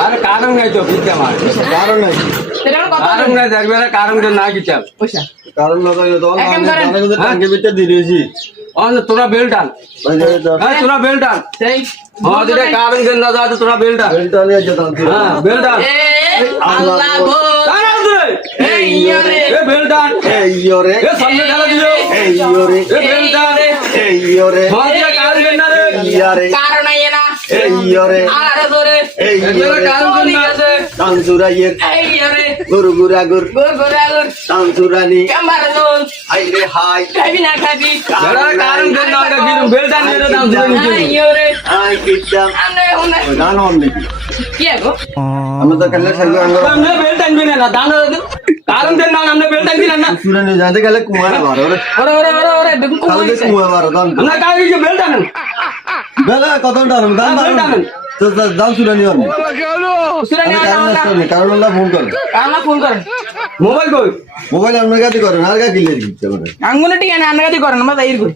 আরে কারণ নাই তো বুঝতে আমার কারণ নাই কারণ নাই দেখবে না কারণ তো না কি চাপ কারণ না তো একদম করেন। টাঙ্গে ভিতরে দিয়ে দিয়েছি তোরা বেল টান তোরা বেল টান হ্যাঁ যেটা কারণ কেন না যা তোরা বেল টান বেলটা নিয়ে যেতাম হ্যাঁ বেল টান আল্লাহ গো টান রে এই ইয়োরে এ বেল টান এই ইয়োরে এ সামনে ঢালা দিও এই ইয়োরে এ বেল টান এই ইয়োরে হ্যাঁ যেটা কারণ কেন না রে ইয়ারে কারণ আইয়ে না এই ইয়োরে আর ধরে এই যেটা ইয়োরে কারণ কেন না আছে তানসুরাইয়ের এই ইয়োরে গুরু গুরাগুর গোর গোরাগুর তানসুরানি কামার দোল হাই রে হাই খাবি না খাবি যেটা কারণ কেন না আছে গিরুম বেল টান নিয়ে দাম ধরে নিতে এই ইয়োরে আই কিতাম আনে হুনে গান অন নাকি কি গো আমরা তো খেলে থাকবো আমরা আমরা বেল টানবি না দাম কারণ কেন না আমরা বেল টানবি না সুরানি জানতে গেলে কুমার বারো রে ওরে বেগুন কো কালকে হইছে কুমার বারো দান আমরা কাজ বেল টানেন বেলা কত দাম দাম টানেন তো দাম সুরানি অন সুরানি কারণ না ফোন করে কারণ ফোন করেন মোবাইল কই মোবাইল আপনার কাছে করেন আর গা কিলে দিচ্ছে আঙ্গুলে ঠিক আছে আন্নাগাতি করেন আমরা তাই করি